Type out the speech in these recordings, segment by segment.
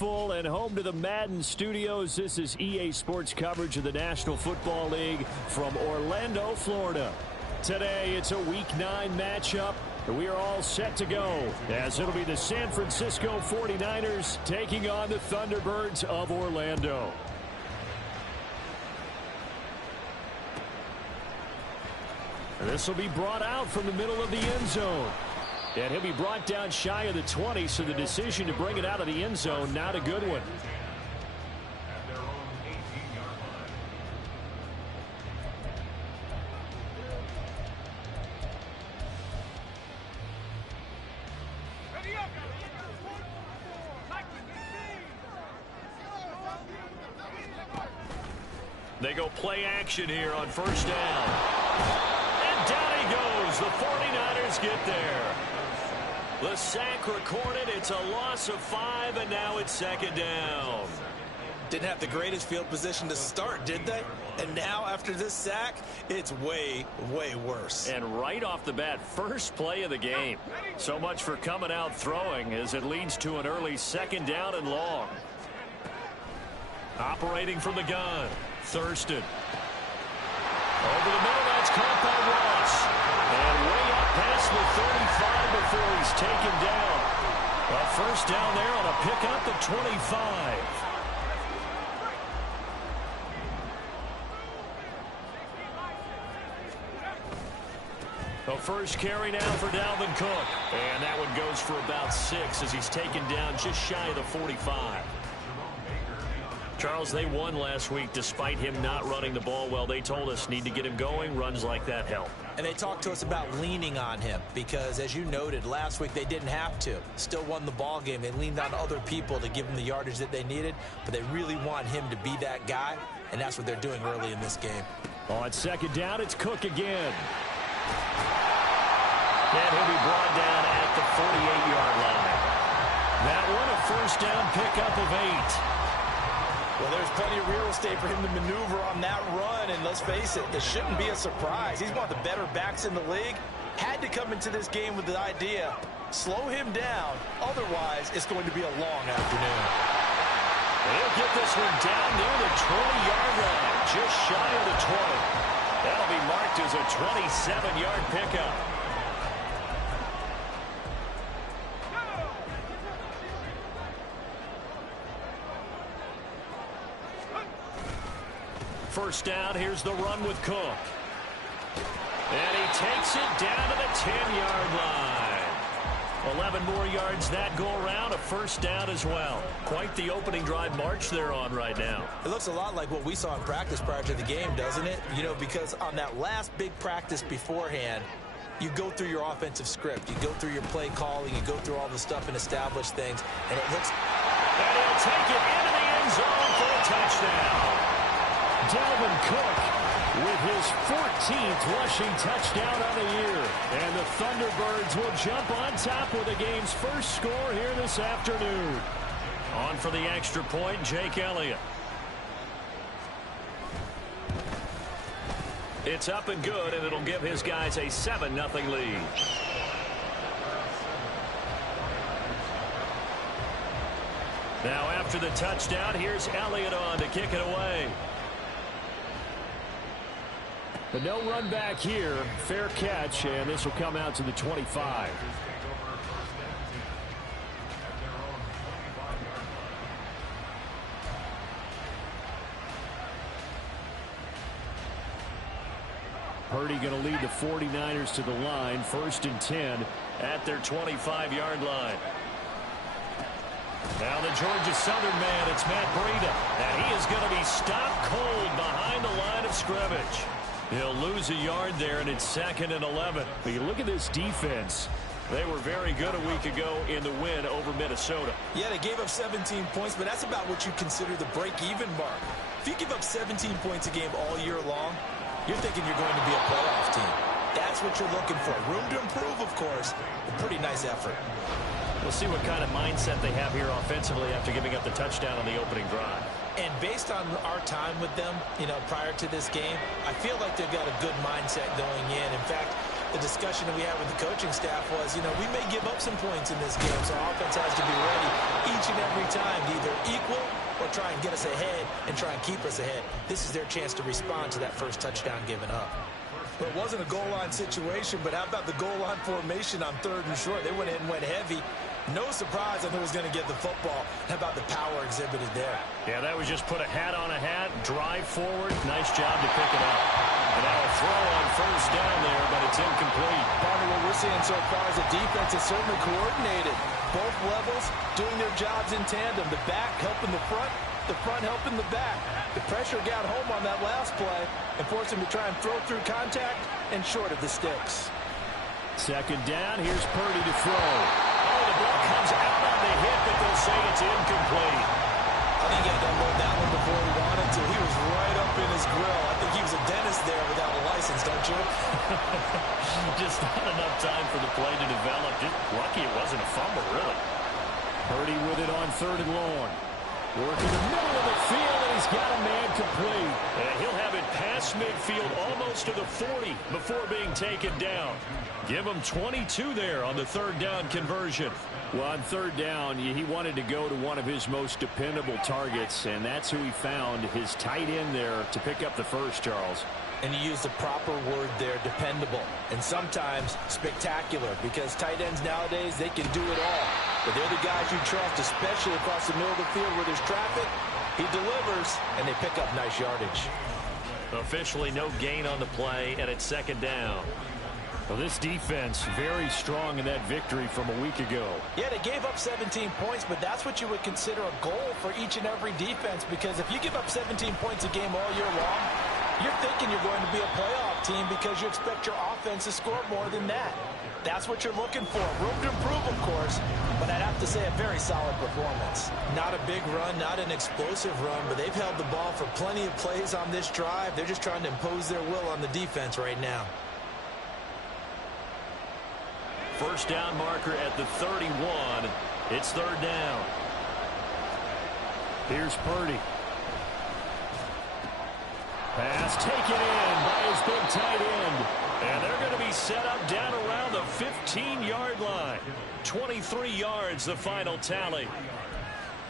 beautiful and home to the Madden Studios. This is EA Sports coverage of the National Football League from Orlando, Florida. Today, it's a Week 9 matchup, and we are all set to go, as it'll be the San Francisco 49ers taking on the Thunderbirds of Orlando. This will be brought out from the middle of the end zone. And he'll be brought down shy of the 20, so the decision to bring it out of the end zone, not a good one. They go play action here on first down. And down he goes. The 49ers get there. The sack recorded. It's a loss of 5, and now it's second down. Didn't have the greatest field position to start, did they? And now, after this sack, it's way, way worse. And right off the bat, first play of the game. So much for coming out throwing as it leads to an early second down and long. Operating from the gun, Thurston. Over the middle, that's caught by Ross. And way up past the 35 before he's taken down. A first down there on a pickup at 25. The first carry now for Dalvin Cook. And that one goes for about 6 as he's taken down just shy of the 45. Charles, they won last week despite him not running the ball well. They told us need to get him going. Runs like that help. And they talked to us about leaning on him because, as you noted, last week they didn't have to. Still won the ball game. They leaned on other people to give them the yardage that they needed, but they really want him to be that guy, and that's what they're doing early in this game. On second down, it's Cook again. And he'll be brought down at the 48-yard line. That one a first down pickup of 8. Well, there's plenty of real estate for him to maneuver on that run, and let's face it, this shouldn't be a surprise. He's one of the better backs in the league. Had to come into this game with the idea, slow him down, otherwise it's going to be a long afternoon. He'll get this one down near the 20-yard line, just shy of the 20. That'll be marked as a 27-yard pickup. First down, here's the run with Cook. And he takes it down to the 10-yard line. 11 more yards that go around, a first down as well. Quite the opening drive march they're on right now. It looks a lot like what we saw in practice prior to the game, doesn't it? You know, because on that last big practice beforehand, you go through your offensive script. You go through your play calling. You go through all the stuff and establish things. And it looks... And he'll take it into the end zone for a touchdown. Dalvin Cook with his 14th rushing touchdown on the year. And the Thunderbirds will jump on top with the game's first score here this afternoon. On for the extra point, Jake Elliott. It's up and good, and it'll give his guys a 7-0 lead. Now after the touchdown, here's Elliott on to kick it away. But no run back here. Fair catch, and this will come out to the 25. Purdy going to lead the 49ers to the line. 1st and 10 at their 25-yard line. Now the Georgia Southern man, it's Matt Breida. And he is going to be stopped cold behind the line of scrimmage. He'll lose a yard there, and it's 2nd and 11. But you look at this defense. They were very good a week ago in the win over Minnesota. Yeah, they gave up 17 points, but that's about what you consider the break-even mark. If you give up 17 points a game all year long, you're thinking you're going to be a playoff team. That's what you're looking for. Room to improve, of course, but pretty nice effort. We'll see what kind of mindset they have here offensively after giving up the touchdown on the opening drive. And based on our time with them, you know, prior to this game, I feel like they've got a good mindset going in. In fact, the discussion that we had with the coaching staff was, you know, we may give up some points in this game, so our offense has to be ready each and every time to either equal or try and get us ahead and try and keep us ahead. This is their chance to respond to that first touchdown given up. Well, it wasn't a goal line situation, but how about the goal line formation on 3rd and short? They went in and went heavy. No surprise on who was going to get the football. How about the power exhibited there? Yeah, that was just put a hat on a hat, drive forward. Nice job to pick it up. And now a throw on 1st down there, but it's incomplete. Partner, what we're seeing so far is the defense is certainly coordinated. Both levels doing their jobs in tandem. The back helping the front helping the back. The pressure got home on that last play and forced him to try and throw through contact and short of the sticks. 2nd down, here's Purdy to throw. Oh, the ball comes out on the hit, but they'll say it's incomplete. I think he had to unload that one before he wanted to. He was right up in his grill. I think he was a dentist there without a license, don't you? Just not enough time for the play to develop. Just lucky it wasn't a fumble, really. Purdy with it on 3rd and long. Working the middle of the field, and he's got a man complete. And he'll have it past midfield almost to the 40 before being taken down. Give him 22 there on the 3rd down conversion. Well, on 3rd down, he wanted to go to one of his most dependable targets, and that's who he found, his tight end there, to pick up the first, Charles. And you used the proper word there, dependable, and sometimes spectacular, because tight ends nowadays, they can do it all. But they're the guys you trust, especially across the middle of the field where there's traffic. He delivers, and they pick up nice yardage. Officially no gain on the play, and it's 2nd down. Well, this defense very strong in that victory from a week ago. Yeah, they gave up 17 points, but that's what you would consider a goal for each and every defense, because if you give up 17 points a game all year long, you're thinking you're going to be a playoff team because you expect your offense to score more than that. That's what you're looking for. Room to improve, of course, but I'd have to say a very solid performance. Not a big run, not an explosive run, but they've held the ball for plenty of plays on this drive. They're just trying to impose their will on the defense right now. 1st down marker at the 31. It's 3rd down. Here's Purdy. Pass taken in by his big tight end. And they're going to be set up down around the 15-yard line. 23 yards, the final tally.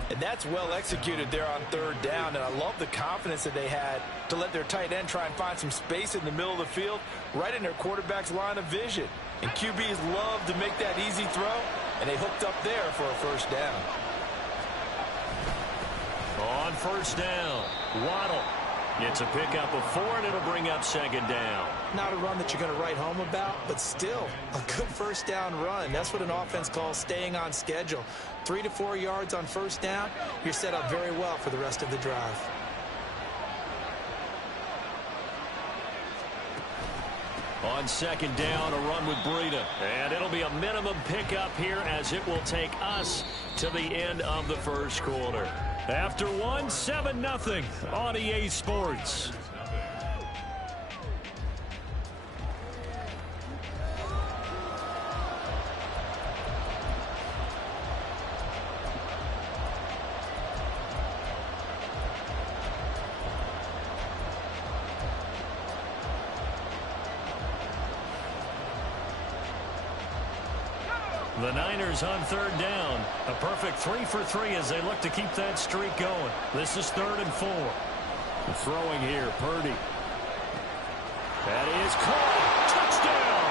And that's well executed there on 3rd down. And I love the confidence that they had to let their tight end try and find some space in the middle of the field, right in their quarterback's line of vision. And QBs love to make that easy throw, and they hooked up there for a 1st down. On 1st down, Waddle gets a pickup of 4, and it'll bring up 2nd down. Not a run that you're going to write home about, but still a good 1st down run. That's what an offense calls staying on schedule. 3 to 4 yards on 1st down, you're set up very well for the rest of the drive. On 2nd down, a run with Breida. And it'll be a minimum pickup here as it will take us to the end of the 1st quarter. After 7-0 on EA Sports. The Niners on 3rd down. A perfect 3 for 3 as they look to keep that streak going. This is 3rd and 4. Throwing here, Purdy. That is caught. Touchdown.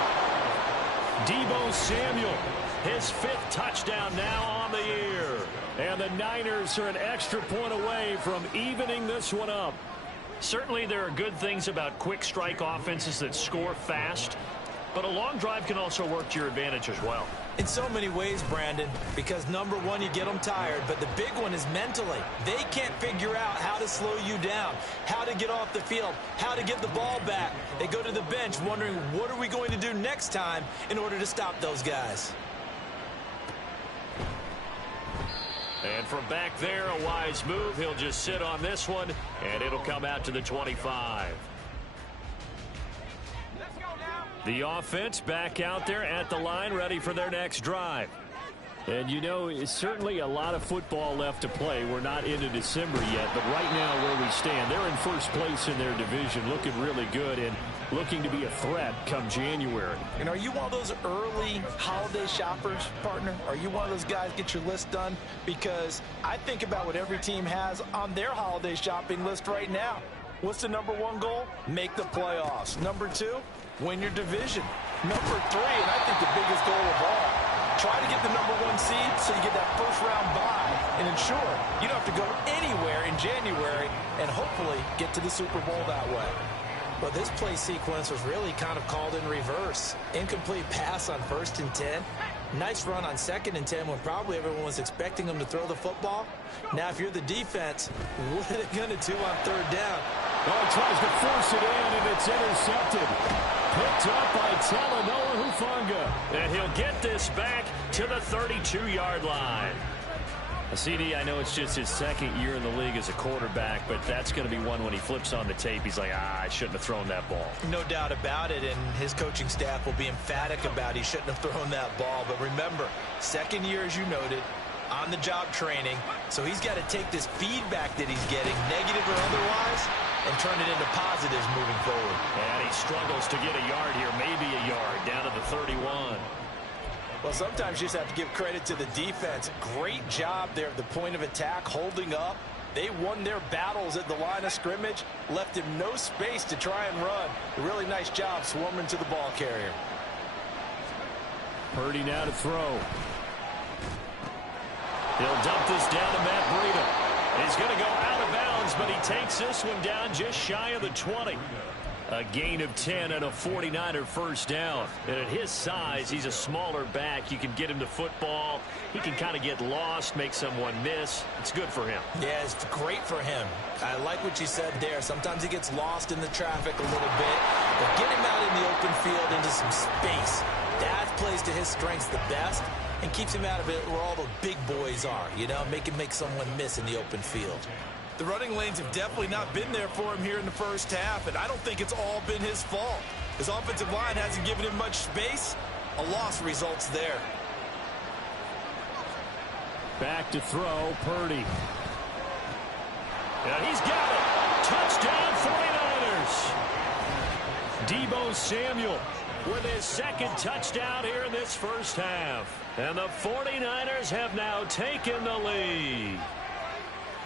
Deebo Samuel. His 5th touchdown now on the year. And the Niners are an extra point away from evening this one up. Certainly there are good things about quick strike offenses that score fast. But a long drive can also work to your advantage as well. In so many ways, Brandon, because number one, you get them tired, but the big one is mentally. They can't figure out how to slow you down, how to get off the field, how to get the ball back. They go to the bench wondering, what are we going to do next time in order to stop those guys? And from back there, a wise move. He'll just sit on this one, and it'll come out to the 25. The offense back out there at the line, ready for their next drive. And, you know, it's certainly a lot of football left to play. We're not into December yet, but right now where we stand, they're in first place in their division, looking really good. And looking to be a threat come January. And are you one of those early holiday shoppers, partner? Are you one of those guys get your list done? Because I think about what every team has on their holiday shopping list right now. What's the number one goal? Make the playoffs. Number two, win your division. Number three, and I think the biggest goal of all, try to get the number one seed so you get that first round bye and ensure you don't have to go anywhere in January and hopefully get to the Super Bowl that way. Well, this play sequence was really kind of called in reverse. Incomplete pass on 1st and 10. Nice run on 2nd and 10 when probably everyone was expecting him to throw the football. Now, if you're the defense, what are they going to do on 3rd down? Oh, he tries to force it in, and it's intercepted. Picked up by Talanoa Hufanga. And he'll get this back to the 32-yard line. CD, I know it's just his 2nd year in the league as a quarterback, but that's going to be one when he flips on the tape. He's like, I shouldn't have thrown that ball. No doubt about it, and his coaching staff will be emphatic about he shouldn't have thrown that ball. But remember, 2nd year, as you noted, on-the-job training, so he's got to take this feedback that he's getting, negative or otherwise, and turn it into positives moving forward. And he struggles to get a yard here, maybe a yard, down to the 31. Well, sometimes you just have to give credit to the defense. Great job there at the point of attack, holding up. They won their battles at the line of scrimmage, left him no space to try and run. A really nice job swarming to the ball carrier. Purdy now to throw. He'll dump this down to Matt Breida. He's going to go out of bounds, but he takes this one down just shy of the 20. A gain of 10 and a 49er first down. And at his size, he's a smaller back. You can get him to football. He can kind of get lost, make someone miss. It's good for him. Yeah, it's great for him. I like what you said there. Sometimes he gets lost in the traffic a little bit. But get him out in the open field into some space. That plays to his strengths the best and keeps him out of it where all the big boys are. You know, make someone miss in the open field. The running lanes have definitely not been there for him here in the first half, and I don't think it's all been his fault. His offensive line hasn't given him much space. A loss results there. Back to throw, Purdy. And he's got it. Touchdown, 49ers. Deebo Samuel with his 2nd touchdown here in this first half. And the 49ers have now taken the lead.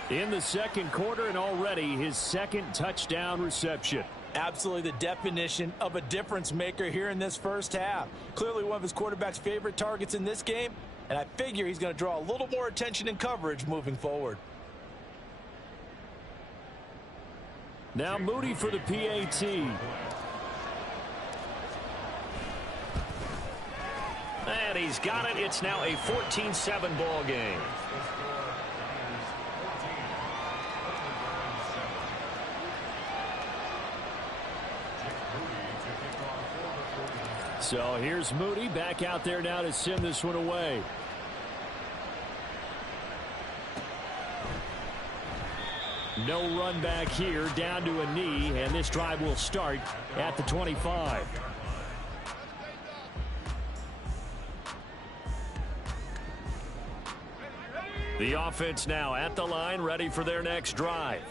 In the 2nd quarter, and already his 2nd touchdown reception. Absolutely the definition of a difference maker here in this first half. Clearly one of his quarterback's favorite targets in this game, and I figure he's going to draw a little more attention and coverage moving forward. Now Moody for the PAT. And he's got it. It's now a 14-7 ball game. So here's Moody back out there now to send this one away. No run back here, down to a knee, and this drive will start at the 25. The offense now at the line, ready for their next drive.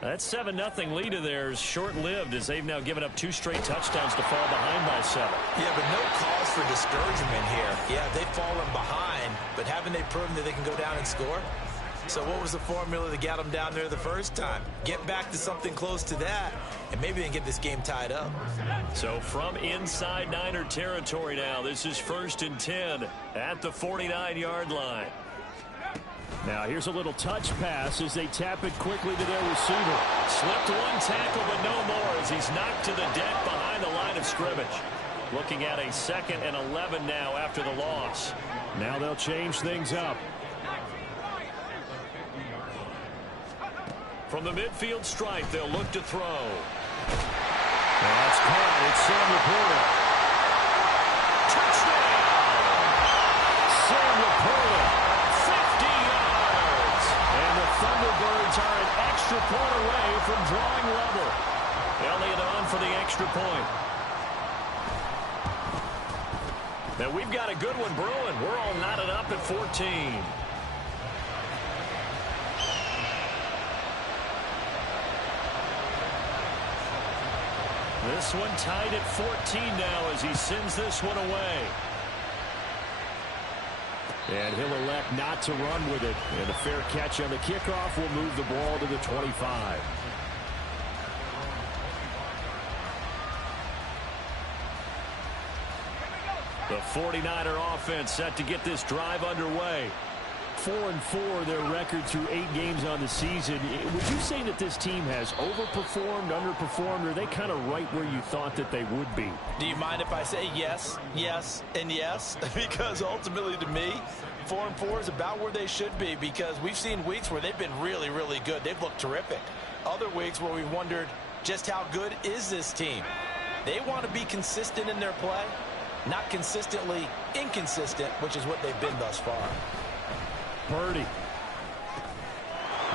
That 7-0 lead of theirs short-lived as they've now given up 2 straight touchdowns to fall behind by 7. Yeah, but no cause for discouragement here. Yeah, they've fallen behind, but haven't they proven that they can go down and score? So what was the formula that got them down there the first time? Get back to something close to that, and maybe they can get this game tied up. So from inside Niner territory now, this is 1st and 10 at the 49-yard line. Now here's a little touch pass as they tap it quickly to their receiver. Slipped one tackle, but no more as he's knocked to the deck behind the line of scrimmage. Looking at a 2nd and 11 now after the loss. Now they'll change things up. From the midfield stripe, they'll look to throw. That's caught. It's Sam Laporta. Touchdown! Sam Laporta, 50 yards. And the Thunderbirds are an extra point away from drawing level. Elliott on for the extra point. Now we've got a good one brewing. We're all knotted up at 14. This one tied at 14 now as he sends this one away. And he'll elect not to run with it. And a fair catch on the kickoff will move the ball to the 25. The 49er offense set to get this drive underway. 4-4 their record through 8 games on the season. Would you say that this team has overperformed, underperformed, or are they kind of right where you thought that they would be? Do you mind if I say yes, yes, and yes? Because ultimately to me, 4-4 is about where they should be, because we've seen weeks where they've been really, really good. They've looked terrific. Other weeks where we've wondered just how good is this team. They want to be consistent in their play, not consistently inconsistent, which is what they've been thus far. Purdy. A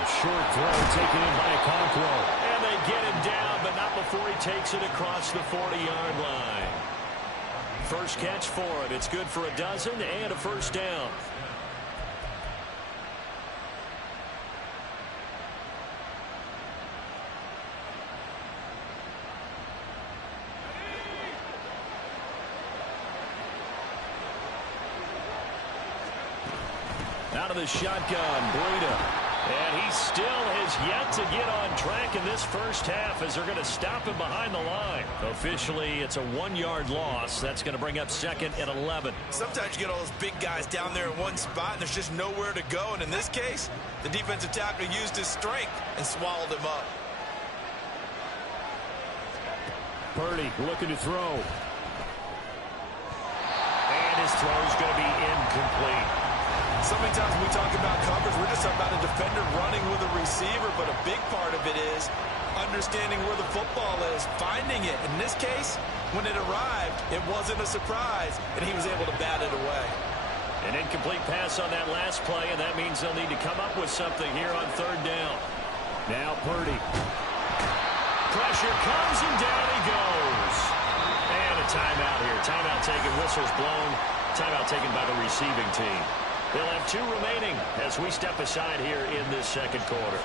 short throw taken in by Okonkwo. And they get him down, but not before he takes it across the 40-yard line. First catch for him. It's good for a dozen and a first down. Out of the shotgun, Breida. And he still has yet to get on track in this first half as they're going to stop him behind the line. Officially, it's a 1-yard loss. That's going to bring up second and 11. Sometimes you get all those big guys down there in one spot, and there's just nowhere to go. And in this case, the defensive tackle used his strength and swallowed him up. Purdy looking to throw. And his throw is going to be incomplete. So many times when we talk about coverage, we're just talking about a defender running with a receiver, but a big part of it is understanding where the football is, finding it. In this case, when it arrived, it wasn't a surprise, and he was able to bat it away. An incomplete pass on that last play, and that means they'll need to come up with something here on third down. Now Purdy. Pressure comes, and down he goes. And a timeout here. Timeout taken, whistles blown. Timeout taken by the receiving team. They'll have 2 remaining as we step aside here in this second quarter.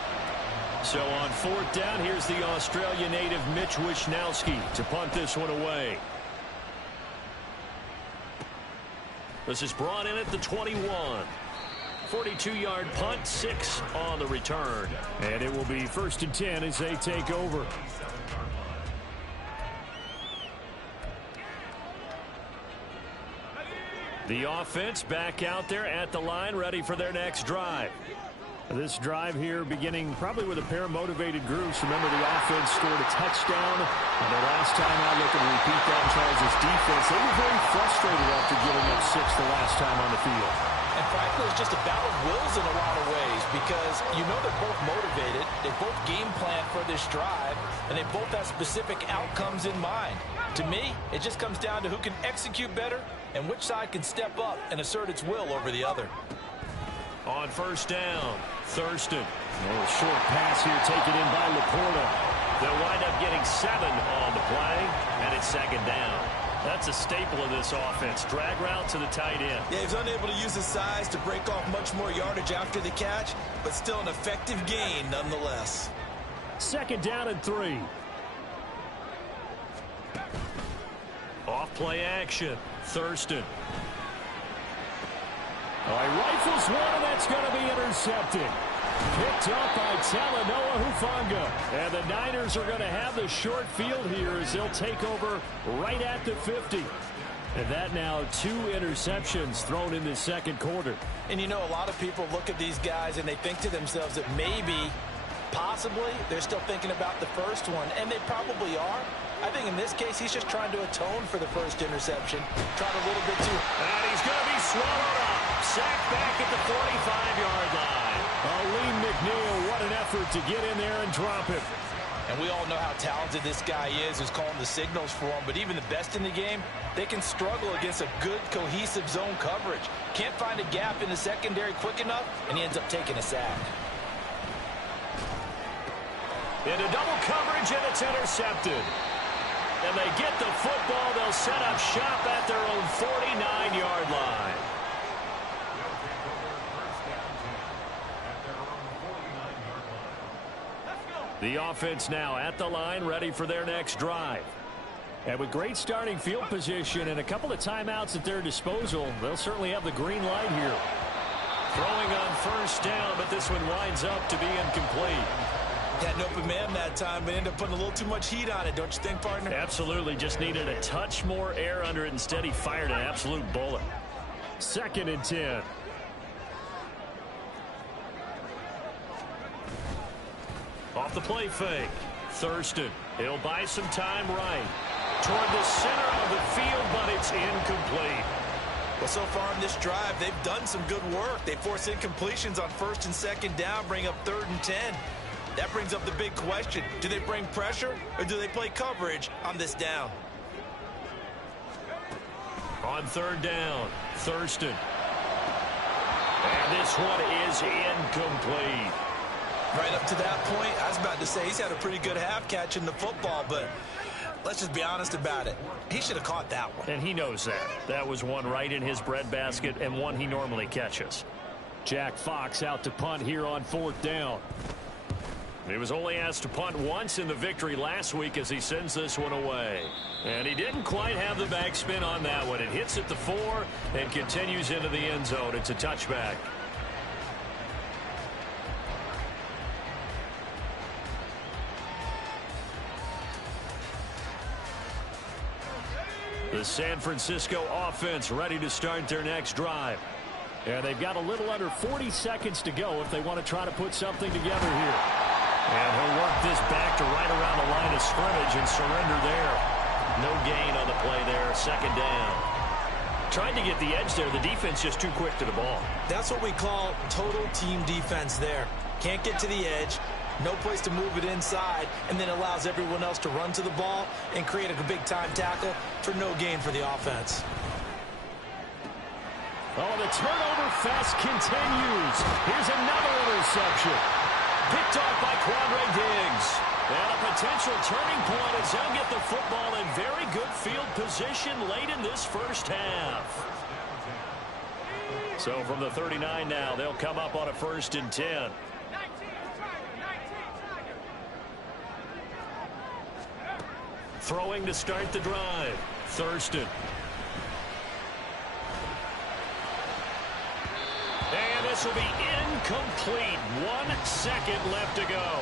So on fourth down, here's the Australia native Mitch Wishnowsky to punt this one away. This is brought in at the 21. 42-yard punt, 6 on the return. And it will be 1st and 10 as they take over. The offense back out there at the line, ready for their next drive. This drive here beginning probably with a pair of motivated groups. Remember, the offense scored a touchdown. And the last time out, looking to repeat that, Charles' defense, they were very frustrated after giving up 6 the last time on the field. And frankly, it's just a battle of wills in a lot of ways, because you know they're both motivated, they both game plan for this drive, and they both have specific outcomes in mind. To me, it just comes down to who can execute better and which side can step up and assert its will over the other. On first down, Thurston. A little short pass here taken in by Laporta. They'll wind up getting 7 on the play, and it's second down. That's a staple of this offense. Drag route to the tight end. Yeah, he's unable to use his size to break off much more yardage after the catch, but still an effective gain nonetheless. Second down and 3. Off play action. Thurston. Oh, he rifles one, and that's going to be intercepted. Picked up by Talanoa Hufanga. And the Niners are going to have the short field here as they'll take over right at the 50. And that now 2 interceptions thrown in the second quarter. And you know, a lot of people look at these guys and they think to themselves that maybe, possibly, they're still thinking about the first one. And they probably are. I think in this case, he's just trying to atone for the first interception. Tried a little bit too. And he's going to be swallowed up. Sacked back at the 45-yard line. Aleem McNeil, what an effort to get in there and drop him. And we all know how talented this guy is who's calling the signals for him. But even the best in the game, they can struggle against a good, cohesive zone coverage. Can't find a gap in the secondary quick enough, and he ends up taking a sack. Into double coverage, and it's intercepted. And they get the football. They'll set up shop at their own 49-yard line. The offense now at the line, ready for their next drive. And with great starting field position and a couple of timeouts at their disposal, they'll certainly have the green light here. Throwing on first down, but this one winds up to be incomplete. Had an open man that time, but ended up putting a little too much heat on it, don't you think, partner? Absolutely. Just needed a touch more air under it. Instead, he fired an absolute bullet. 2nd and 10. Off the play fake. Thurston. He'll buy some time right. Toward the center of the field, but it's incomplete. Well, so far in this drive, they've done some good work. They force incompletions on 1st and 2nd down, bring up 3rd and 10. That brings up the big question. Do they bring pressure or do they play coverage on this down? On 3rd down, Thurston. And this one is incomplete. Right up to that point, I was about to say he's had a pretty good half catching the football, but let's just be honest about it. He should have caught that one. And he knows that. That was one right in his breadbasket and one he normally catches. Jack Fox out to punt here on 4th down. He was only asked to punt once in the victory last week as he sends this one away. And he didn't quite have the backspin on that one. It hits at the 4 and continues into the end zone. It's a touchback. The San Francisco offense ready to start their next drive. And they've got a little under 40 seconds to go if they want to try to put something together here. And he'll work this back to right around the line of scrimmage and surrender there. No gain on the play there. 2nd down. Trying to get the edge there. The defense just too quick to the ball. That's what we call total team defense there. Can't get to the edge. No place to move it inside, and then allows everyone else to run to the ball and create a big-time tackle for no gain for the offense. Oh, the turnover fest continues. Here's another interception. Picked off by Quandre Diggs. And a potential turning point as they'll get the football in very good field position late in this first half. So from the 39 now, they'll come up on a 1st and 10. Throwing to start the drive. Thurston. And this will be incomplete. 1 second left to go.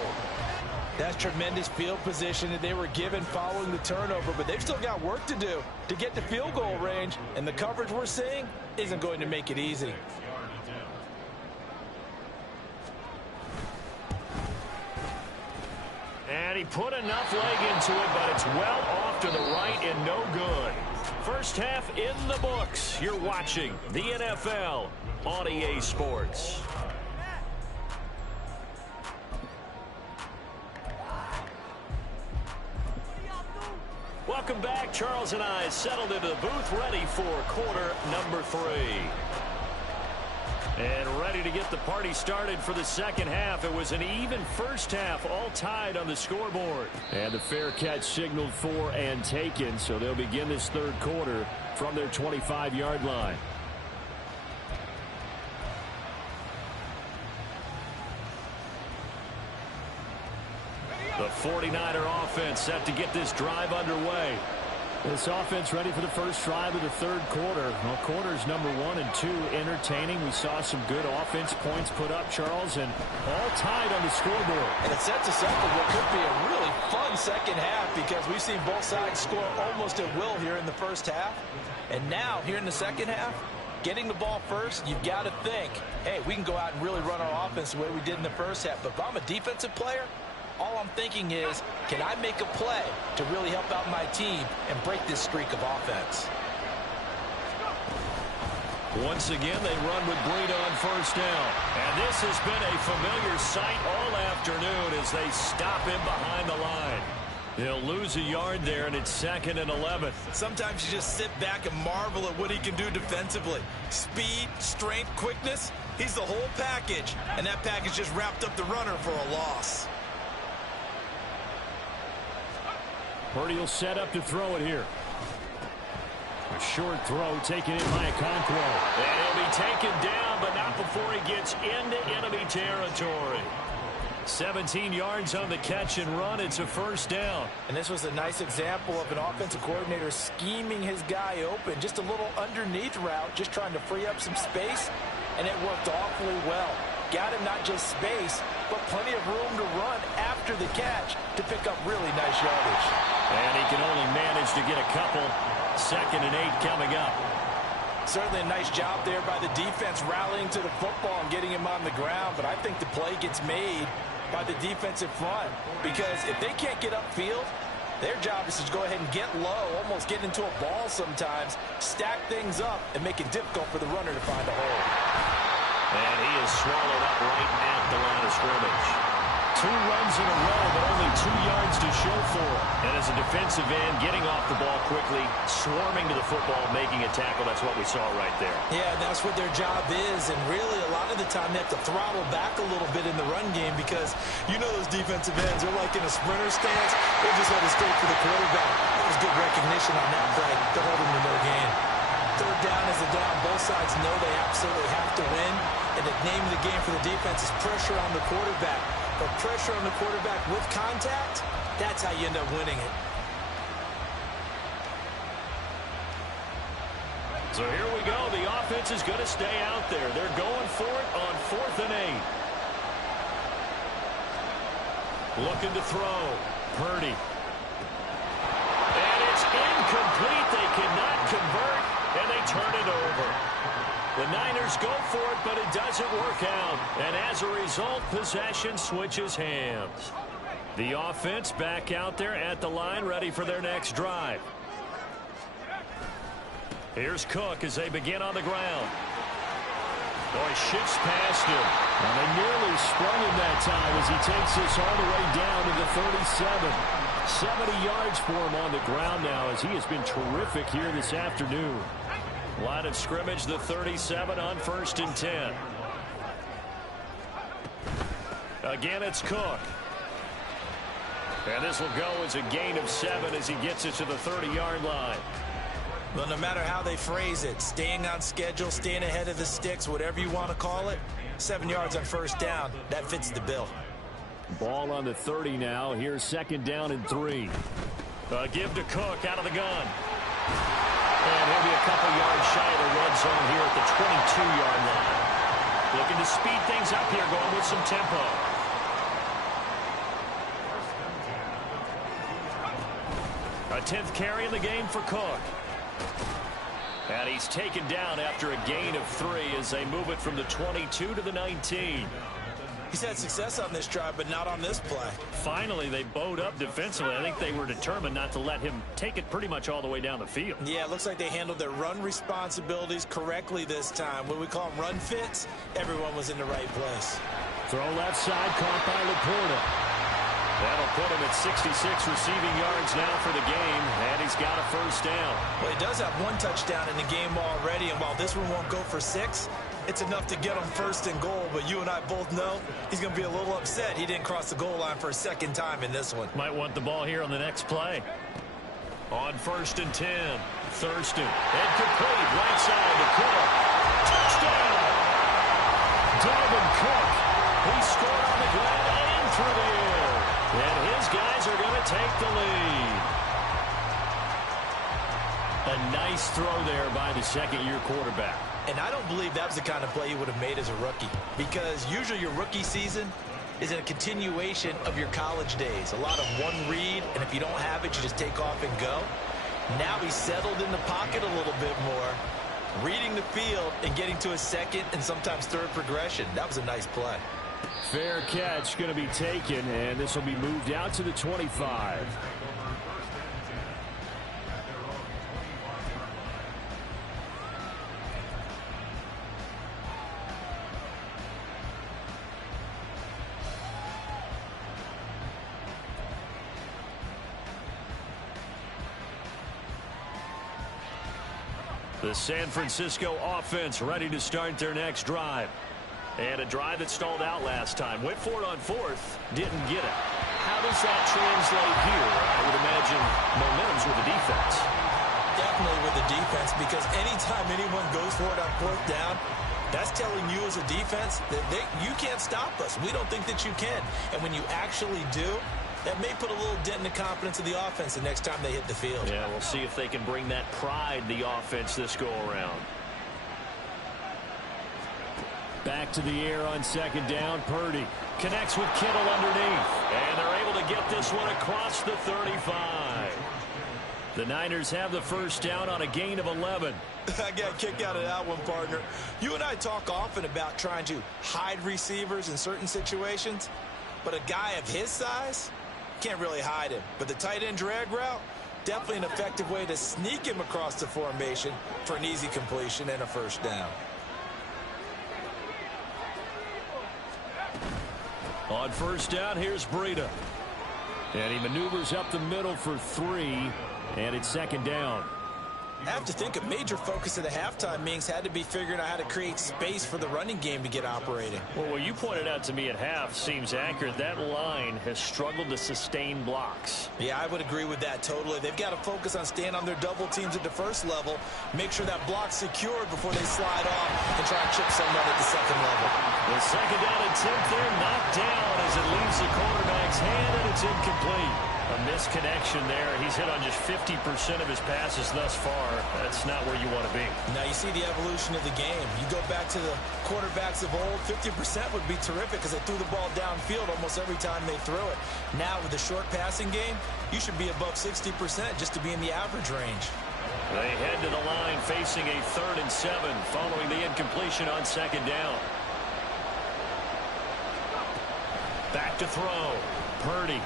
That's tremendous field position that they were given following the turnover, but they've still got work to do to get to field goal range, and the coverage we're seeing isn't going to make it easy. And he put enough leg into it, but it's well off to the right and no good. First half in the books. You're watching the NFL on EA Sports. Welcome back. Charles and I settled into the booth, ready for quarter number 3. And ready to get the party started for the second half. It was an even first half, all tied on the scoreboard. And the fair catch signaled for and taken, so they'll begin this 3rd quarter from their 25-yard line. The 49er offense set to get this drive underway. This offense ready for the first drive of the 3rd quarter. Well, quarters number 1 and 2 entertaining. We saw some good offense points put up, Charles, and all tied on the scoreboard. And it sets us up for what could be a really fun second half because we've seen both sides score almost at will here in the first half. And now, here in the second half, getting the ball first, you've got to think, hey, we can go out and really run our offense the way we did in the first half. But if I'm a defensive player, all I'm thinking is, can I make a play to really help out my team and break this streak of offense? Once again, they run with Breida on first down. And this has been a familiar sight all afternoon as they stop him behind the line. He'll lose a yard there, and it's 2nd and 11. Sometimes you just sit back and marvel at what he can do defensively. Speed, strength, quickness, he's the whole package. And that package just wrapped up the runner for a loss. Purdy will set up to throw it here. A short throw taken in by Okonkwo. And he'll be taken down, but not before he gets into enemy territory. 17 yards on the catch and run. It's a first down. And this was a nice example of an offensive coordinator scheming his guy open. Just a little underneath route, just trying to free up some space, and it worked awfully well. Got him not just space, but plenty of room to run after the catch to pick up really nice yardage. And he can only manage to get a couple. 2nd and 8 coming up. Certainly a nice job there by the defense rallying to the football and getting him on the ground, but I think the play gets made by the defensive front, because if they can't get upfield, their job is to go ahead and get low, almost get into a ball sometimes, stack things up, and make it difficult for the runner to find a hole. And he is swallowed up right at the line of scrimmage. 2 runs in a row, but only 2 yards to show for it. And as a defensive end, getting off the ball quickly, swarming to the football, making a tackle. That's what we saw right there. Yeah, that's what their job is. And really, a lot of the time, they have to throttle back a little bit in the run game, because you know those defensive ends, they're like in a sprinter stance. They just headed straight for the quarterback. That was good recognition on that play to hold him to no gain. 3rd down is a down. Both sides know they absolutely have to win. And the name of the game for the defense is pressure on the quarterback. But pressure on the quarterback with contact, that's how you end up winning it. So here we go. The offense is going to stay out there. They're going for it on 4th and 8. Looking to throw. Purdy. And it's incomplete. They cannot convert, and they turn it over. The Niners go for it, but it doesn't work out. And as a result, possession switches hands. The offense back out there at the line, ready for their next drive. Here's Cook as they begin on the ground. Oh, he shifts past him. And they nearly sprung him that time as he takes this all the way down to the 37. 70 yards for him on the ground now, as he has been terrific here this afternoon. Line of scrimmage, the 37 on 1st and 10. Again, it's Cook. And this will go as a gain of 7 as he gets it to the 30-yard line. Well, no matter how they phrase it, staying on schedule, staying ahead of the sticks, whatever you want to call it, 7 yards on 1st down, that fits the bill. Ball on the 30 now. Here's 2nd down and 3. Give to Cook out of the gun. And he'll be a couple yards shy of the red zone here at the 22-yard line. Looking to speed things up here, going with some tempo. A 10th carry in the game for Cook. And he's taken down after a gain of 3 as they move it from the 22 to the 19. He's had success on this drive, but not on this play. Finally, they bowed up defensively. I think they were determined not to let him take it pretty much all the way down the field. Yeah, it looks like they handled their run responsibilities correctly this time. When we call them run fits, everyone was in the right place. Throw left side, caught by Laporta. That'll put him at 66 receiving yards now for the game, and he's got a 1st down. Well, he does have 1 touchdown in the game already, and while this one won't go for 6, it's enough to get him 1st and goal. But you and I both know he's going to be a little upset he didn't cross the goal line for a 2nd time in this one. Might want the ball here on the next play. On 1st and 10, Thurston. And complete, right side to Cook. Touchdown! Dalvin Cook. He scored on the ground and through the air. And his guys are going to take the lead. A nice throw there by the 2nd-year quarterback. And I don't believe that was the kind of play he would have made as a rookie, because usually your rookie season is a continuation of your college days. A lot of one read, and if you don't have it, you just take off and go. Now he's settled in the pocket a little bit more, reading the field and getting to a 2nd and sometimes 3rd progression. That was a nice play. Fair catch going to be taken, and this will be moved out to the 25. The San Francisco offense ready to start their next drive. And a drive that stalled out last time. Went for it on 4th, didn't get it. How does that translate here? I would imagine momentum's with the defense. Yeah, definitely with the defense, because anytime anyone goes for it on fourth down, that's telling you as a defense that you can't stop us. We don't think that you can. And when you actually do, that may put a little dent in the confidence of the offense the next time they hit the field. Yeah, we'll see if they can bring that pride, the offense, this go-around. Back to the air on second down. Purdy connects with Kittle underneath. And they're able to get this one across the 35. The Niners have the first down on a gain of 11. I got a kick out of that one, partner. You and I talk often about trying to hide receivers in certain situations, but a guy of his size can't really hide him. But the tight end drag route, definitely an effective way to sneak him across the formation for an easy completion and a first down. On first down, here's Breida. And he maneuvers up the middle for 3, and it's second down. I have to think a major focus of the halftime meetings had to be figuring out how to create space for the running game to get operating. Well, what you pointed out to me at half seems accurate. That line has struggled to sustain blocks. Yeah, I would agree with that totally. They've got to focus on staying on their double teams at the first level, make sure that block's secured before they slide off and try and chip someone at the second level. The second down attempt there knocked down as it leaves the quarterback's hand, and it's incomplete. A misconnection there. He's hit on just 50% of his passes thus far. That's not where you want to be. Now you see the evolution of the game. You go back to the quarterbacks of old, 50% would be terrific because they threw the ball downfield almost every time they threw it. Now with the short passing game, you should be above 60% just to be in the average range. They head to the line facing a 3rd and 7 following the incompletion on second down. Back to throw. Purdy.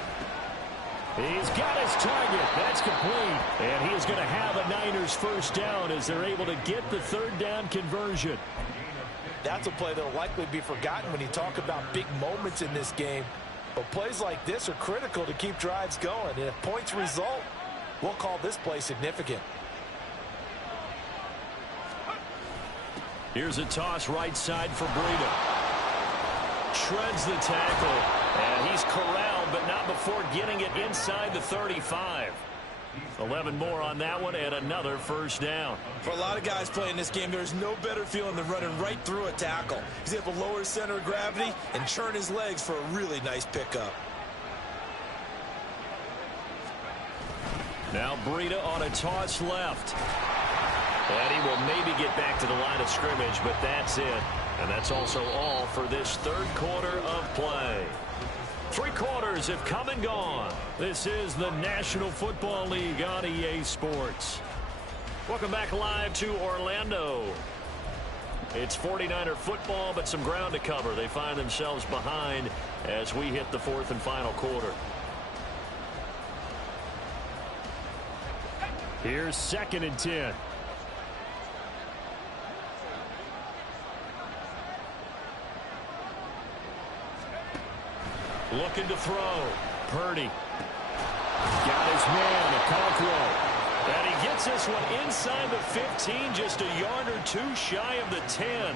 He's got his target. That's complete. And he is going to have a Niners first down as they're able to get the 3rd down conversion. That's a play that will likely be forgotten when you talk about big moments in this game. But plays like this are critical to keep drives going. And if points result, we'll call this play significant. Here's a toss right side for Breida. Shreds the tackle. And he's corralled, but not before getting it inside the 35. 11 more on that one, and another first down. For a lot of guys playing this game, there's no better feeling than running right through a tackle. He's able to lower his center of gravity and churn his legs for a really nice pickup. Now Breida on a toss left. And he will maybe get back to the line of scrimmage, but that's it. And that's also all for this 3rd quarter of play. 3 quarters have come and gone. This is the National Football League on EA Sports. Welcome back live to Orlando. It's 49er football, but some ground to cover. They find themselves behind as we hit the 4th and final quarter. Here's 2nd and 10. Looking to throw. Purdy. Got his man, Okonkwo. And he gets this one inside the 15, just a yard or 2 shy of the 10.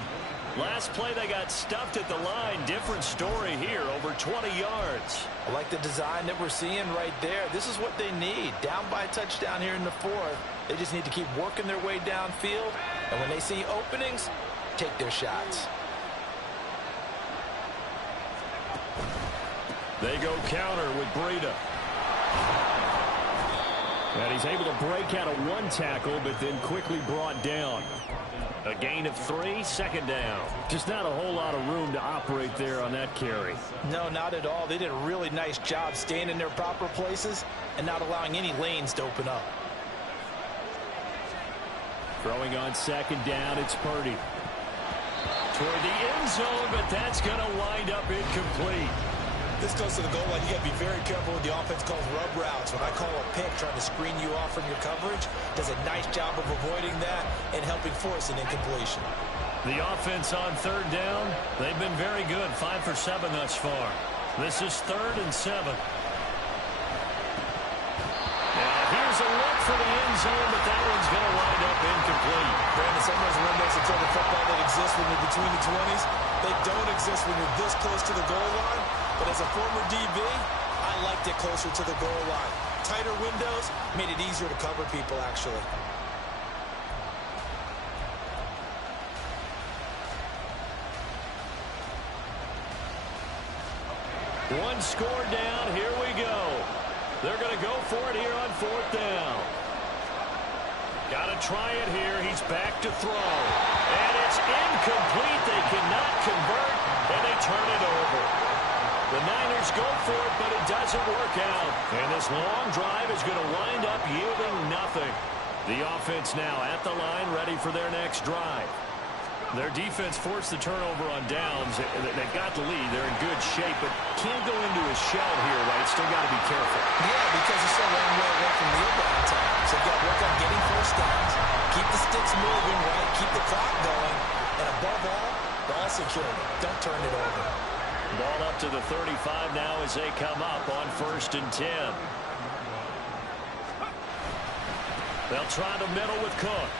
Last play they got stuffed at the line. Different story here, over 20 yards. I like the design that we're seeing right there. This is what they need. Down by a touchdown here in the 4th. They just need to keep working their way downfield. And when they see openings, take their shots. They go counter with Breida. And he's able to break out of 1 tackle, but then quickly brought down. A gain of 3, 2nd down. Just not a whole lot of room to operate there on that carry. No, not at all. They did a really nice job staying in their proper places and not allowing any lanes to open up. Throwing on 2nd down, it's Purdy. Toward the end zone, but that's going to wind up incomplete. This goes to the goal line. You got to be very careful with the offense calls rub routes. When I call a pick trying to screen you off from your coverage, does a nice job of avoiding that and helping force an incompletion. The offense on 3rd down, they've been very good. 5 for 7 thus far. This is 3rd and 7. Now here's a look for the end zone, but that one's going to wind up incomplete. Brandon, some of those windows in the football that exist when you're between the 20s, they don't exist when you're this close to the goal line. But as a former DB, I liked it closer to the goal line. Tighter windows made it easier to cover people, actually. One score down. Here we go. They're going to go for it here on 4th down. Got to try it here. He's back to throw. And it's incomplete. They cannot convert, and they turn it over. The Niners go for it, but it doesn't work out. And this long drive is going to wind up yielding nothing. The offense now at the line, ready for their next drive. Their defense forced the turnover on downs. They've got the lead. They're in good shape, but can't go into a shell here, right? Still got to be careful. Yeah, because it's so long way away from the overtime time. So they've got to work on getting first downs, keep the sticks moving, right? Keep the clock going. And above all, ball security. Don't turn it over. Ball up to the 35 now as they come up on 1st and 10. They'll try the middle with Cook.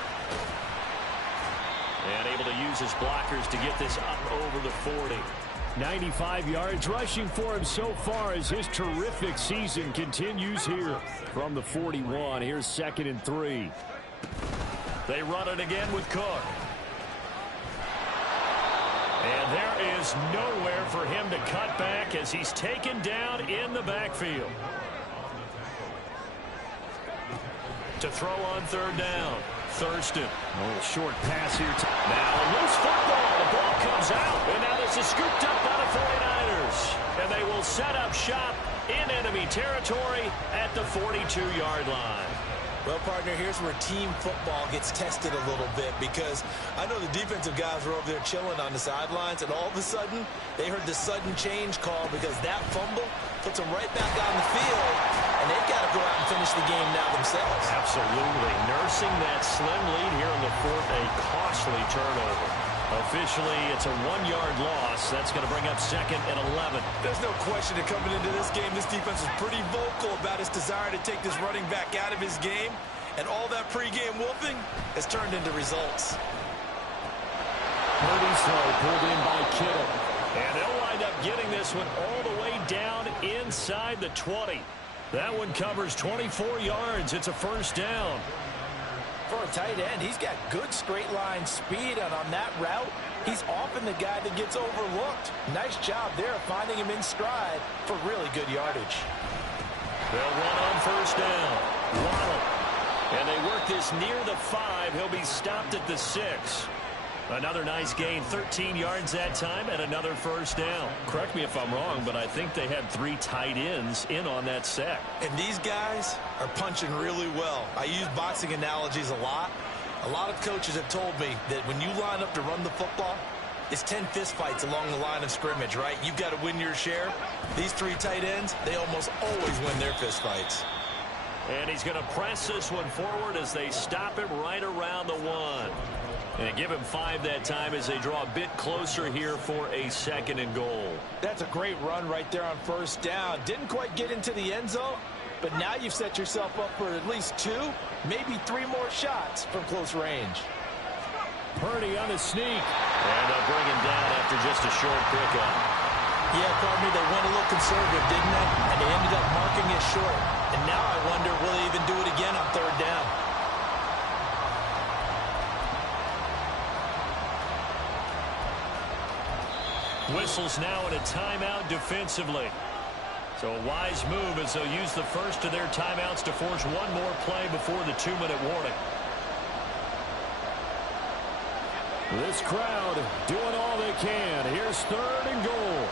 And able to use his blockers to get this up over the 40. 95 yards rushing for him so far as his terrific season continues here from the 41. Here's 2nd and 3. They run it again with Cook. And there is nowhere for him to cut back as he's taken down in the backfield. To throw on 3rd down. Thurston. A little short pass here. Now a loose football. The ball comes out. And now this is scooped up by the 49ers. And they will set up shop in enemy territory at the 42-yard line. Well, partner, here's where team football gets tested a little bit, because I know the defensive guys were over there chilling on the sidelines, and all of a sudden they heard the sudden change call because that fumble puts them right back on the field, and they've got to go out and finish the game now themselves. Absolutely. Nursing that slim lead here in the 4th, a costly turnover. Officially, it's a 1-yard loss. That's going to bring up 2nd and 11. There's no question that coming into this game, this defense is pretty vocal about its desire to take this running back out of his game. And all that pregame wolfing has turned into results. Purdy's throw pulled in by Kittle. And they'll wind up getting this one all the way down inside the 20. That one covers 24 yards. It's a 1st down. For a tight end, he's got good straight line speed, and on that route, he's often the guy that gets overlooked. Nice job there of finding him in stride for really good yardage. They'll run on 1st down. Waddle. And they work this near the 5. He'll be stopped at the 6. Another nice gain, 13 yards that time, and another 1st down. Correct me if I'm wrong, but I think they had 3 tight ends in on that set. And these guys are punching really well. I use boxing analogies a lot. A lot of coaches have told me that when you line up to run the football, it's 10 fistfights along the line of scrimmage, right? You've got to win your share. These 3 tight ends, they almost always win their fistfights. And he's going to press this one forward as they stop him right around the 1. And give him 5 that time as they draw a bit closer here for a 2nd and goal. That's a great run right there on 1st down. Didn't quite get into the end zone, but now you've set yourself up for at least 2, maybe 3 more shots from close range. Purdy on the sneak. And they'll bring him down after just a short pickup. Yeah, pardon me, they went a little conservative, didn't they? And they ended up marking it short. And now I wonder, will they even do it again on 3rd down? Whistles now in a timeout defensively. So a wise move as they'll use the first of their timeouts to force one more play before the 2-minute warning. This crowd doing all they can. Here's 3rd and goal.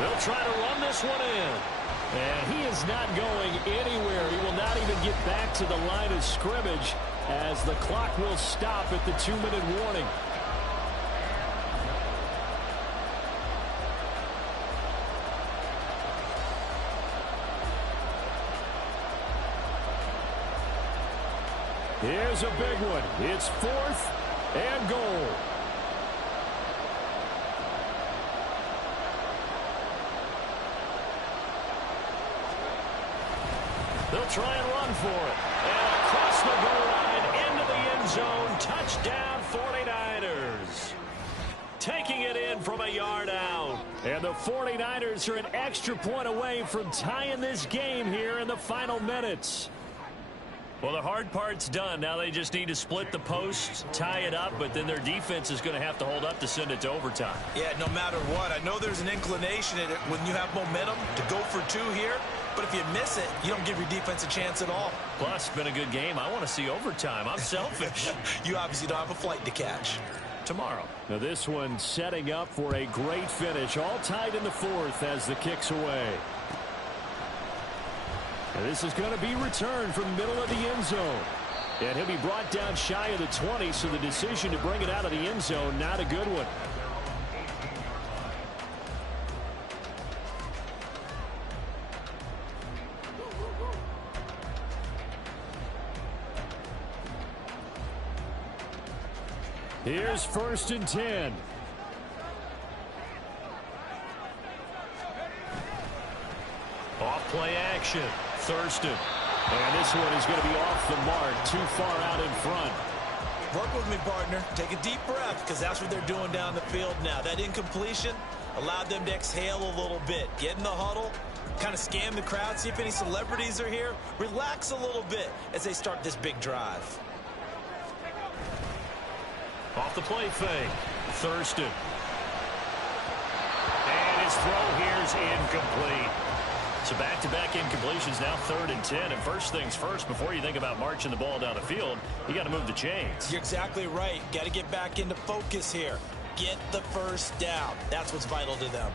They'll try to run this one in. And he is not going anywhere. He will not even get back to the line of scrimmage as the clock will stop at the 2-minute warning. Here's a big one. It's 4th and goal. They'll try and run for it. And across the goal line into the end zone. Touchdown 49ers. Taking it in from a yard out. And the 49ers are an extra point away from tying this game here in the final minutes. Well, the hard part's done. Now they just need to split the posts, tie it up, but then their defense is going to have to hold up to send it to overtime. Yeah, no matter what. I know there's an inclination in it when you have momentum to go for two here, but if you miss it, you don't give your defense a chance at all. Plus, it's been a good game. I want to see overtime. I'm selfish. You obviously don't have a flight to catch. Tomorrow. Now this one setting up for a great finish. All tied in the fourth as the kick's away. And this is going to be returned from the middle of the end zone. And he'll be brought down shy of the 20, so the decision to bring it out of the end zone, not a good one. Here's 1st and 10. Off play action. Thurston. And this one is going to be off the mark. Too far out in front. Work with me, partner. Take a deep breath, because that's what they're doing down the field now. That incompletion allowed them to exhale a little bit. Get in the huddle. Kind of scan the crowd. See if any celebrities are here. Relax a little bit as they start this big drive. Off the play fake. Thurston. And his throw here is incomplete. So back-to-back incompletions, now 3rd and 10. And first things first, before you think about marching the ball down the field, you got to move the chains. You're exactly right. Got to get back into focus here. Get the first down. That's what's vital to them.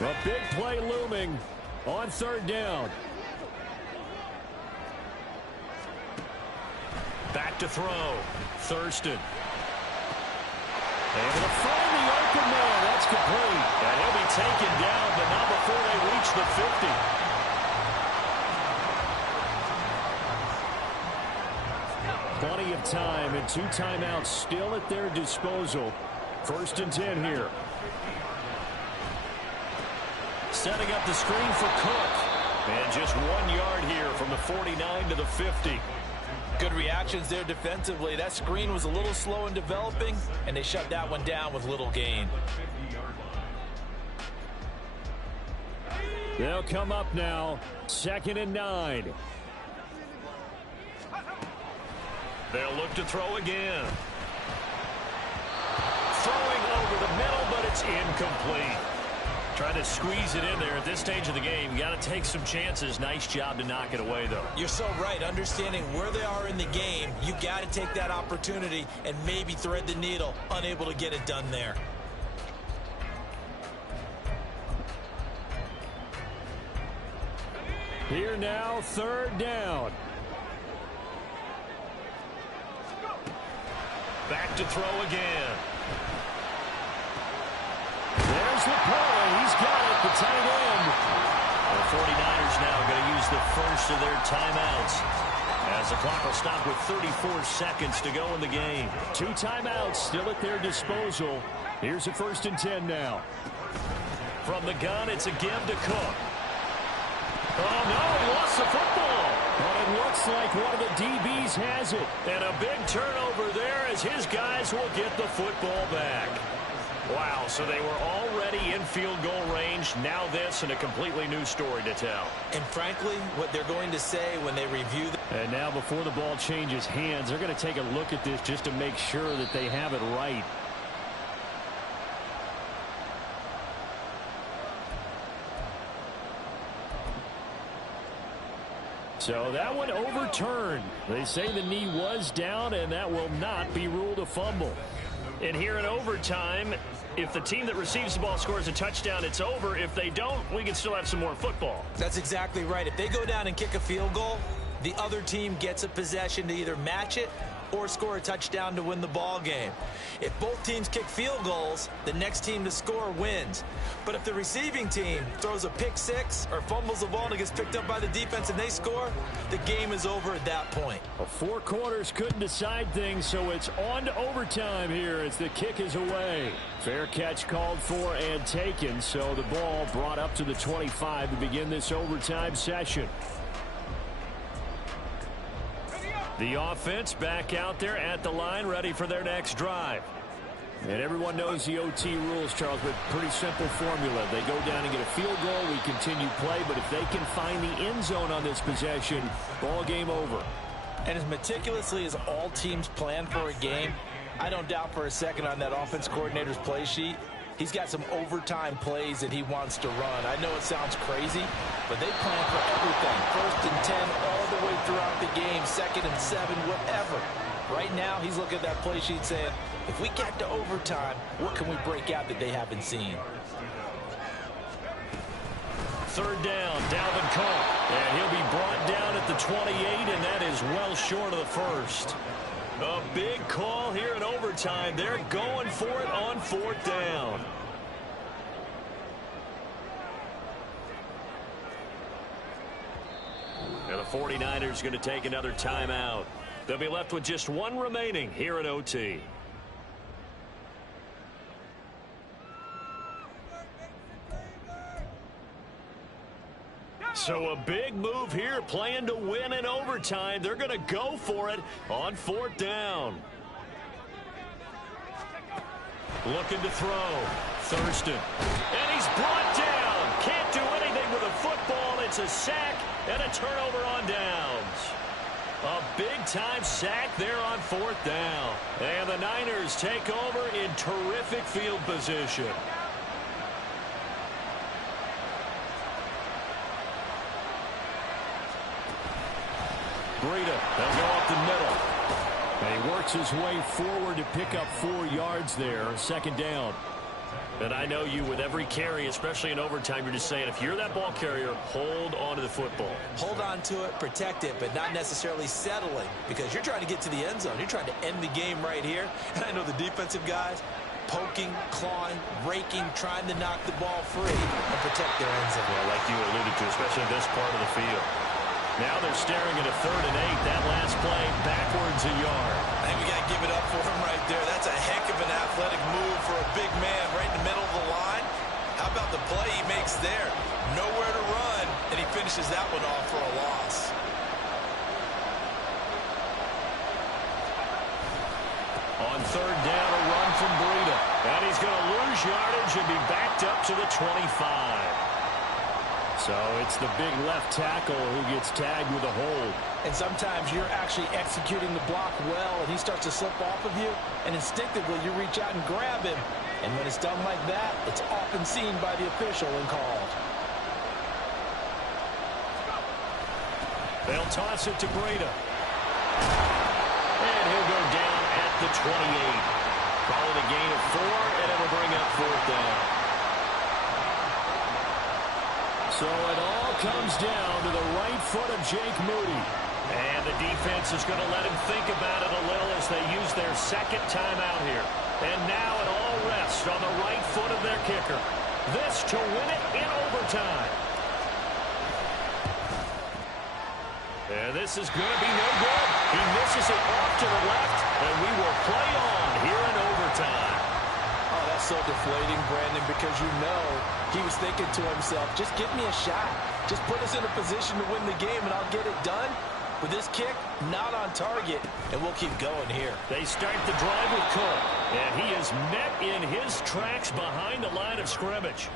A big play looming on 3rd down. Back to throw. Thurston. Able to find the open man. That's complete. And he'll be taken down, but not before they reach the 50. Plenty of time and 2 timeouts still at their disposal. 1st and 10 here. Setting up the screen for Cook. And just 1 yard here from the 49 to the 50. Good reactions there defensively. That screen was a little slow in developing, and they shut that one down with little gain. They'll come up now. 2nd and 9. They'll look to throw again. Throwing over the middle, but it's incomplete. Trying to squeeze it in there at this stage of the game. You got to take some chances. Nice job to knock it away, though. You're so right. Understanding where they are in the game, you got to take that opportunity and maybe thread the needle. Unable to get it done there. Here now, 3rd down. Back to throw again. There's the play. He's got it, the tight end. The 49ers now going to use the first of their timeouts, as the clock will stop with 34 seconds to go in the game. 2 timeouts still at their disposal. Here's a 1st and 10 now. From the gun, it's a give to Cook. Oh, no, he lost the football. But it looks like one of the DBs has it. And a big turnover there as his guys will get the football back. Wow, so they were already in field goal range. Now this, and a completely new story to tell. And frankly, what they're going to say when they review and now before the ball changes hands, they're going to take a look at this just to make sure that they have it right. So that one overturned. They say the knee was down, and that will not be ruled a fumble. And here in overtime, if the team that receives the ball scores a touchdown, it's over. If they don't, we can still have some more football. That's exactly right. If they go down and kick a field goal, the other team gets a possession to either match it or score a touchdown to win the ball game. If both teams kick field goals, the next team to score wins. But if the receiving team throws a pick six or fumbles the ball and it gets picked up by the defense and they score, the game is over at that point. Well, 4 quarters couldn't decide things, so it's on to overtime here as the kick is away. Fair catch called for and taken, so the ball brought up to the 25 to begin this overtime session. The offense back out there at the line, ready for their next drive. And everyone knows the OT rules, Charles, but pretty simple formula. They go down and get a field goal, we continue play, but if they can find the end zone on this possession, ball game over. And as meticulously as all teams plan for a game, I don't doubt for a second on that offense coordinator's play sheet, he's got some overtime plays that he wants to run. I know it sounds crazy, but they plan for everything. 1st and 10 all the way throughout the game, 2nd and 7, whatever. Right now, he's looking at that play sheet saying, if we get to overtime, what can we break out that they haven't seen? 3rd down, Dalvin Cook. And he'll be brought down at the 28, and that is well short of the first. A big call here in overtime. They're going for it on 4th down. And the 49ers going to take another timeout. They'll be left with just one remaining here at OT. So a big move here, playing to win in overtime. They're going to go for it on 4th down. Looking to throw. Thurston. And he's brought down. Can't do anything with a football. It's a sack and a turnover on downs. A big-time sack there on 4th down. And the Niners take over in terrific field position. Breida, they'll go up the middle. And he works his way forward to pick up 4 yards there, 2nd down. And I know you, with every carry, especially in overtime, you're just saying, if you're that ball carrier, hold on to the football. Hold on to it, protect it, but not necessarily settling, because you're trying to get to the end zone. You're trying to end the game right here. And I know the defensive guys, poking, clawing, raking, trying to knock the ball free and protect their end zone. Yeah, like you alluded to, especially this part of the field. Now they're staring at a 3rd and 8. That last play, backwards a yard. I think we got to give it up for him right there. That's a heck of an athletic move for a big man right in the middle of the line. How about the play he makes there? Nowhere to run, and he finishes that one off for a loss. On 3rd down, a run from Breida. And he's going to lose yardage and be backed up to the 25. So it's the big left tackle who gets tagged with a hold. And sometimes you're actually executing the block well, and he starts to slip off of you, and instinctively you reach out and grab him. And when it's done like that, it's often seen by the official and called. They'll toss it to Breida. And he'll go down at the 28. Call it a gain of 4, and it'll bring up 4th down. So it all comes down to the right foot of Jake Moody. And the defense is going to let him think about it a little as they use their 2nd timeout here. And now it all rests on the right foot of their kicker. This to win it in overtime. And this is going to be no good. He misses it off to the left, and we will play on here in overtime. Oh, that's so deflating, Brandon, because you know he was thinking to himself, just give me a shot. Just put us in a position to win the game, and I'll get it done. With this kick, not on target, and we'll keep going here. They start the drive with Cook, and he is met in his tracks behind the line of scrimmage.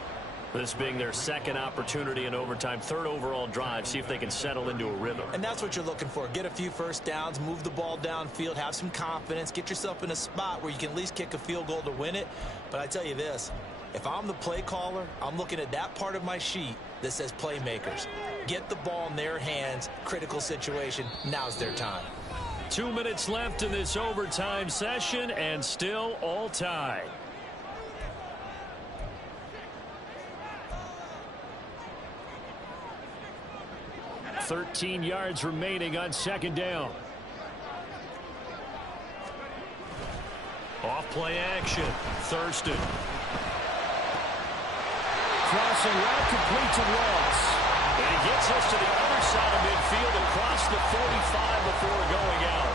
This being their 2nd opportunity in overtime, 3rd overall drive, see if they can settle into a rhythm. And that's what you're looking for. Get a few first downs, move the ball downfield, have some confidence, get yourself in a spot where you can at least kick a field goal to win it. But I tell you this, if I'm the play caller, I'm looking at that part of my sheet that says playmakers. Get the ball in their hands, critical situation, now's their time. 2 minutes left in this overtime session, and still all tied. $13 yards remaining on 2nd down. Off play action. Thurston. Crossing route complete to Ross. And he gets us to the other side of midfield across the 45 before going out.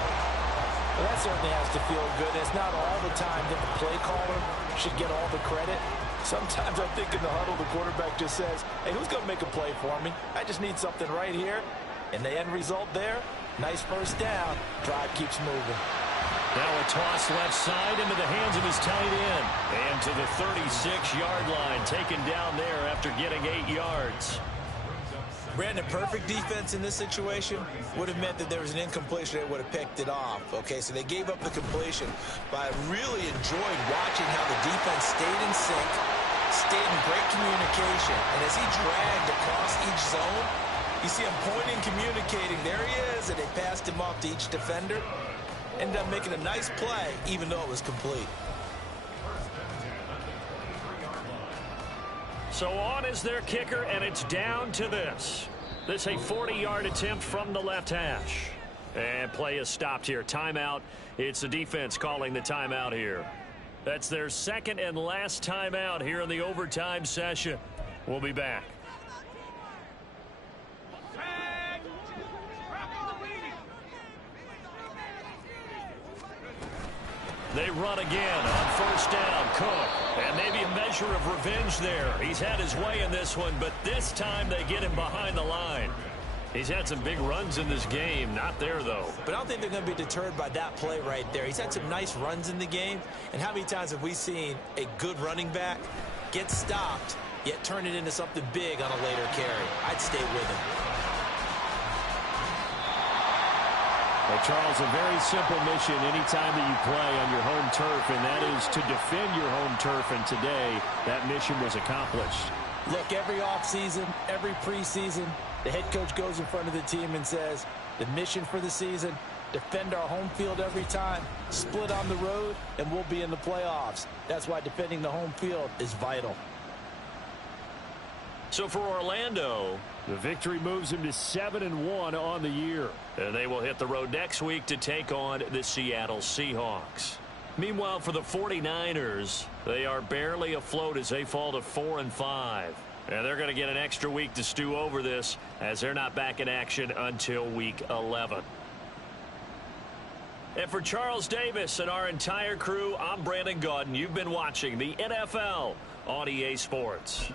Well, that certainly has to feel good. It's not all the time that the play caller should get all the credit. Sometimes I think in the huddle, the quarterback just says, hey, who's going to make a play for me? I just need something right here. And the end result there, nice first down. Drive keeps moving. Now a toss left side into the hands of his tight end. And to the 36-yard line, taken down there after getting 8 yards. Brandon, perfect defense in this situation would have meant that there was an incompletion. They would have picked it off. Okay, so they gave up the completion. But I really enjoyed watching how the defense stayed in sync, stayed in great communication. And as he dragged across each zone, you see him pointing, communicating. There he is, and they passed him off to each defender. Ended up making a nice play, even though it was complete. So on is their kicker, and it's down to this. This a 40-yard attempt from the left hash. And play is stopped here. Timeout. It's the defense calling the timeout here. That's their second and last timeout here in the overtime session. We'll be back. They run again on first down. Cook. And maybe a measure of revenge there. He's had his way in this one, but this time they get him behind the line. He's had some big runs in this game. Not there, though. But I don't think they're going to be deterred by that play right there. He's had some nice runs in the game. And how many times have we seen a good running back get stopped, yet turn it into something big on a later carry? I'd stay with him. Well, Charles, a very simple mission anytime that you play on your home turf, and that is to defend your home turf. And today, that mission was accomplished. Look, every offseason, every preseason, the head coach goes in front of the team and says, the mission for the season, defend our home field every time, split on the road, and we'll be in the playoffs. That's why defending the home field is vital. So for Orlando, the victory moves them to 7-1 on the year. And they will hit the road next week to take on the Seattle Seahawks. Meanwhile, for the 49ers, they are barely afloat as they fall to 4-5. And they're going to get an extra week to stew over this as they're not back in action until week 11. And for Charles Davis and our entire crew, I'm Brandon Gaudin. You've been watching the NFL on EA Sports.